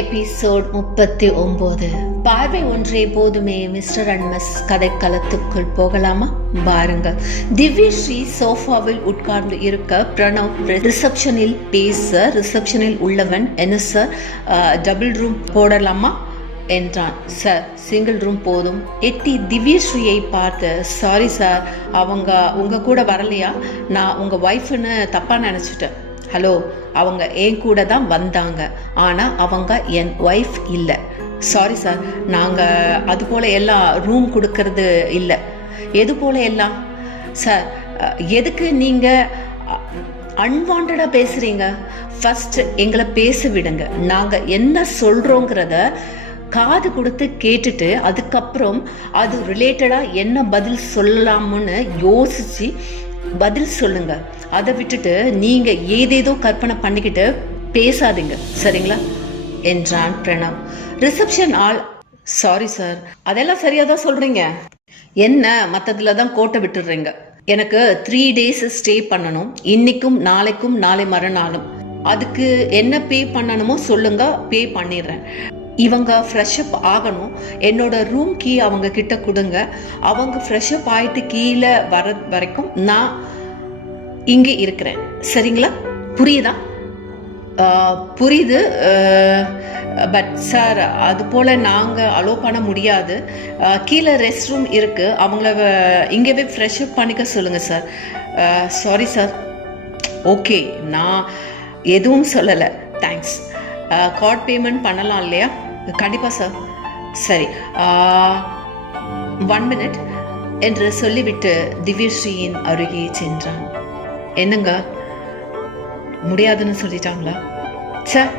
Episode 39. பார்வை ஒன்றே போதுமே. மிஸ்டர் அண்ட் மிஸ் கதைக்களத்துக்குள் போகலாமா? பாருங்க. திவ்யஸ்ரீ சோஃபாவில் உட்கார்ந்து இருக்க பிரணவ் ரிசப்ஷனில் பேச, ரிசப்ஷனில் உள்ளவன், என்ன சார் டபுள் ரூம் போடலாமா என்றான். சார் சிங்கிள் ரூம் போதும். எட்டி திவ்யஸ்ரீயை பார்த்து, சாரி சார், அவங்க உங்க கூட வரலையா? நான் உங்க ஒய்ஃப்னு தப்பா நினைச்சிட்டேன். ஹலோ, அவங்க என் கூட தான் வந்தாங்க, ஆனால் அவங்க என் ஒய்ஃப் இல்லை. சாரி சார், நாங்கள் அது போல் எல்லாம் ரூம் கொடுக்கறது இல்லை. எது போல் எல்லாம்? சார், எதுக்கு நீங்கள் அன்வான்டாக பேசுகிறீங்க? ஃபஸ்ட் எங்களை பேச விடுங்க. நாங்கள் என்ன சொல்கிறோங்கிறத காது கொடுத்து கேட்டுட்டு அதுக்கப்புறம் அது ரிலேட்டடாக என்ன பதில் சொல்லலாம்னு யோசித்து பதில் சொல்லுங்க. அதை விட்டுட்டு நீங்க ஏதேதோ கற்பனை பண்ணிக்கிட்டு பேசாதீங்க, சரிங்களா என்றான் பிரணவ். ரிசப்ஷன் ஆள், சாரி சார், அதெல்லாம் சரியா தான் சொல்றீங்க. என்ன மற்றதுல தான் கோட்டை விட்டுடுறீங்க? எனக்கு 3 days ஸ்டே பண்ணணும், இன்னைக்கும் நாளைக்கும் நாளை மறுநாளும். அதுக்கு என்ன பே பண்ணணுமோ சொல்லுங்க, பே பண்ணிடுறேன். இவங்க ஃப்ரெஷ்அப் ஆகணும். என்னோட ரூம் கீ அவங்க கிட்ட கொடுங்க. அவங்க ஃப்ரெஷ்அப் ஆயிட்டு கீழே வர வரைக்கும் நான் இங்கே இருக்கிறேன், சரிங்களா? புரியுதா? புரியுது. பட் சார், அது போல் நாங்கள் அலோவ் பண்ண முடியாது. கீழே ரெஸ்ட் ரூம் இருக்குது, அவங்கள இங்கேவே ஃப்ரெஷ்அப் பண்ணிக்க சொல்லுங்கள் சார். Sorry sir. ஓகே, நான் எதுவும் சொல்லலை, தேங்க்ஸ். கார்ட் பேமெண்ட் பண்ணலாம் இல்லையா? கண்டிப்பாக சார். சரி, 1 minute என்று சொல்லிவிட்டு திவ்யஸ்ரீயின் அருகே சென்றான். என்னங்க, முடியாதுன்னு சொல்லிட்டாங்களா? சார்,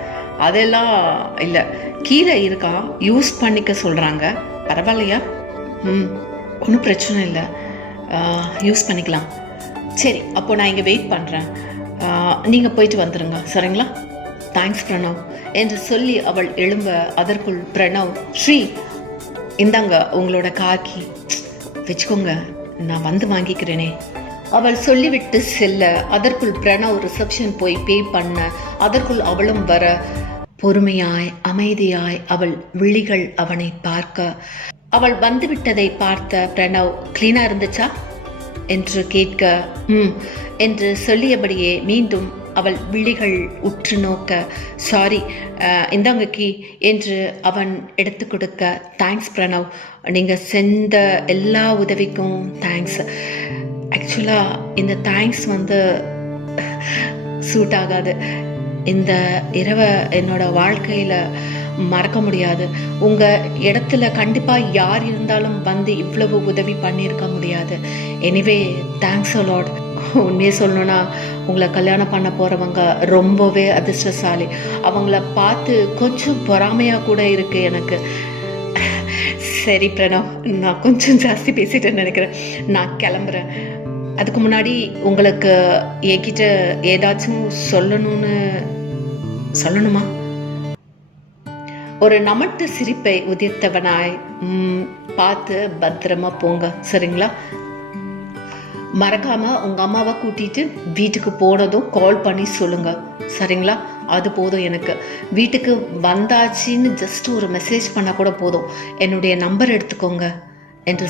அதெல்லாம் இல்லை, கீழே இருக்கா, யூஸ் பண்ணிக்க சொல்கிறாங்க. பரவாயில்லையா? ஒன்றும் பிரச்சனை இல்லை, யூஸ் பண்ணிக்கலாம். சரி, அப்போ நான் இங்கே வெயிட் பண்ணுறேன், நீங்கள் போயிட்டு வந்துடுங்க, சரிங்களா? தேங்க்ஸ் பிரணவ் என்று சொல்லி அவள் எழும்ப, அதற்குள் பிரணவ், ஸ்ரீ இந்தாங்க உங்களோட காக்கி வச்சுக்கோங்க, நான் வந்து வாங்கிக்கிறேனே. அவள் சொல்லிவிட்டு செல்ல, அதற்குள் பிரணவ் ரிசப்ஷன் போய் பே பண்ண, அதற்குள் அவளும் வர, பொறுமையாய் அமைதியாய் அவள் விழிகள் அவனை பார்க்க, அவள் வந்துவிட்டதை பார்த்த பிரணவ், கிளீனா இருந்துச்சா என்று கேட்க, என்று சொல்லியபடியே மீண்டும் அவள் விழிகள் உற்று நோக்க, சாரி, இந்தாங்க கீ என்று அவன் எடுத்து கொடுக்க, தேங்க்ஸ் பிரணவ், நீங்கள் செஞ்ச எல்லா உதவிக்கும் தேங்க்ஸ். ஆக்சுவலாக இந்த தேங்க்ஸ் சூட் ஆகாது. இந்த இரவை என்னோட வாழ்க்கையில் மறக்க முடியாது. உங்கள் இடத்துல கண்டிப்பாக யார் இருந்தாலும் வந்து இவ்வளவு உதவி பண்ணியிருக்க முடியாது. Anyway, thanks a lot. உண்மையை சொல்லணும்னா, உங்களை கல்யாணம் பண்ண போகிறவங்க ரொம்பவே அதிர்ஷ்டசாலி. அவங்கள பார்த்து கொஞ்சம் பொறாமையாக கூட இருக்கு எனக்கு. சரி பிரணவ், நான் கொஞ்சம் ஜாஸ்தி பேசிட்டேன்னு நினைக்கிறேன், நான் கிளம்புறேன். அதுக்கு முன்னாடி உங்களுக்கு என்கிட்ட ஏதாச்சும் சொல்லணுமா? ஒரு நமட்டு சிரிப்பை உதிர்த்தவனாய், பார்த்து பத்திரமா போங்க, சரிங்களா? மறக்காம உங்க அம்மாவை கூட்டிட்டு வீட்டுக்கு போனதும் கால் பண்ணி சொல்லுங்க, சரிங்களா? அது போதும் எனக்கு. வீட்டுக்கு வந்தாச்சின்னு ஜஸ்ட் ஒரு மெசேஜ் பண்ண கூட போதும். என்னுடைய நம்பர் எடுத்துக்கோங்க என்று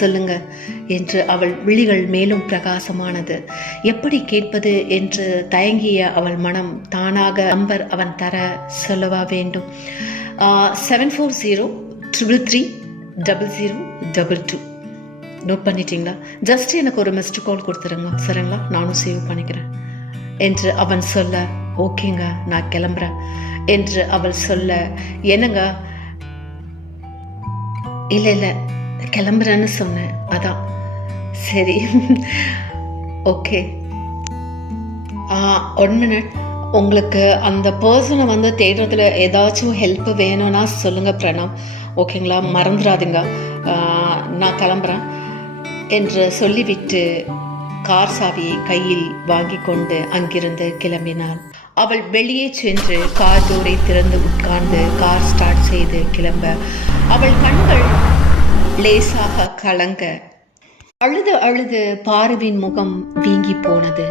சொல்லுங்க என்று அவள் விழிகள் மேலும் பிரகாசமானது. எப்படி கேட்பது என்று தயங்கிய அவள் மனம் தானாக நம்பர் அவன் தர சொல்லவா வேண்டும். 7403330022. நோட் பண்ணிட்டீங்களா? ஜஸ்ட் எனக்கு ஒரு மிஸ்டு கால் கொடுத்துருங்க, சரிங்களா? நானும் சேவ் பண்ணிக்கிறேன் என்று அவன் சொல்ல, ஓகேங்க, நான் கிளம்புறேன் என்று அவள் சொல்ல, என்னங்க? இல்லை கிளம்புறேன்னு சொன்னேன், அதான். சரி, ஓகே. 1 minute. உங்களுக்கு அந்த பர்சனை தேடுறதுல ஏதாச்சும் ஹெல்ப் வேணும்னா சொல்லுங்க பிரணவ், ஓகேங்களா? மறந்துடாதீங்க. நான் கிளம்புறேன் என்று சொல்லிவிட்டு கார் சாவியை கையில் வாங்கி கொண்டு அங்கிருந்து கிளம்பினாள். அவள் வெளியே சென்று கார் டோரை திறந்து உட்கார்ந்து கார் ஸ்டார்ட் செய்து கிளம்ப, அவள் கண்கள் லேசாக கலங்க, அழுது பாருவின் முகம் வீங்கி போனது.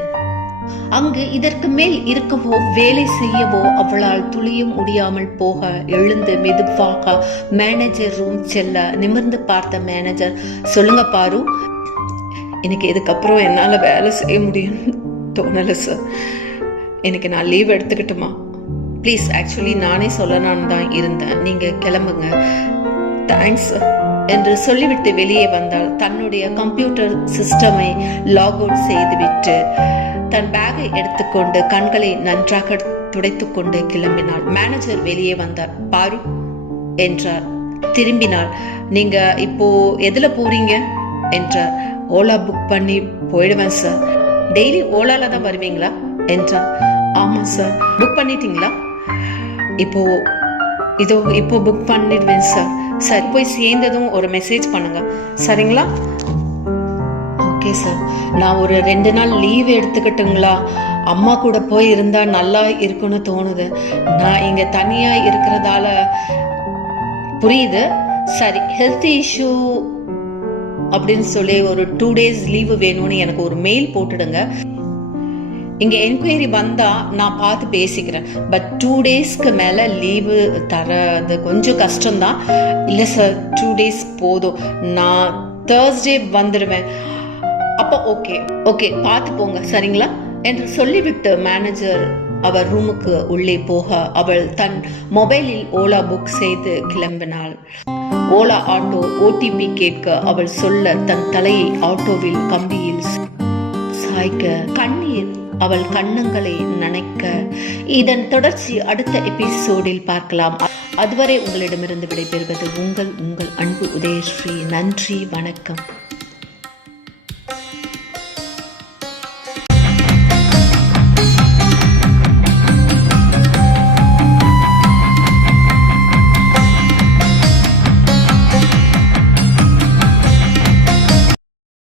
அங்கு இதற்கு மேல் இருக்கவோ வேலை செய்யவோ அவளால் துளியும் முடியாமல் போக எழுந்து மெதுவாக மேனேஜர் ரூம் செல்ல நிமிர்ந்து பார்த்த மேனேஜர், சொல்லுங்க பாரு, எனக்கு இதுக்கப்புறம் என்னால் வேலை செய்ய முடியும்னு தோணலை சார். எனக்கு நான் லீவ் எடுத்துக்கிட்டுமா ப்ளீஸ்? ஆக்சுவலி நானே சொல்லலான்னு தான் இருந்தேன், நீங்கள் கிளம்புங்க. தேங்க்ஸ் என்று சொல்லிவிட்டு வெளியே வந்தால் தன்னுடைய கம்ப்யூட்டர் சிஸ்டமை லாக் அவுட் செய்துவிட்டு தன் பேக்கை எடுத்துக்கொண்டு கண்களை நன்றாக துடைத்துக்கொண்டு கிளம்பினாள். மேனேஜர் வெளியே வந்தார். பாரு என்றார். திரும்பினாள். நீங்க இப்போ எதுல போறீங்க என்றார். ஓலா புக் பண்ணி போயிடுவேன் சார். டெய்லி ஓலால தான் வருவீங்களா என்றார். ஆமா சார். புக் பண்ணிட்டீங்களா? இப்போ புக் பண்ணிடுவேன் சார். சரி, போய் சேர்ந்ததும் ஒரு மெசேஜ் பண்ணுங்க, சரிங்களா? Okay sir. நான் ஒரு 2 நாள் லீவ் எடுத்துக்கிட்டுங்களா? அம்மா கூட போய் இருந்தா நல்லா இருக்குன்னு தோணுது. நான் இங்க தனியா இருக்கிறதால. புரியுது. சரி, ஹெல்த் இஷ்யூ அப்படின்னு சொல்லி ஒரு 2 days லீவு வேணும்னு எனக்கு ஒரு மெயில் போட்டுடுங்க. இங்க என்கொயரி வந்தா நான் பார்த்து பேசிக்கிறேன். பட் 2 daysக்கு மேல லீவு தரது கொஞ்சம் கஷ்டம்தான். இல்ல சார், 2 days போதும். நான் Thursday வந்துடுவேன். அப்போ ஓகே பார்த்து போங்க, சரிங்களா என்று சொல்லிவிட்டு மேனேஜர் அவர் ரூமுக்கு உள்ளே போக அவள் தன் மொபைலில் ஓலா புக் செய்து கிளம்பினாள். ஓலா ஆட்டோ OTP கேட்க அவள் சொல்ல தன் தலையை ஆட்டோவில் கம்பியில் சாய்க்க கண்ணீர் அவள் கண்ணங்களை நனைக்க. இதன் தொடர்ச்சி அடுத்த எபிசோடில் பார்க்கலாம். அதுவரை உங்களிடமிருந்து விடைபெறுவது உங்கள் அன்பு உதயஸ்ரீ. நன்றி, வணக்கம்.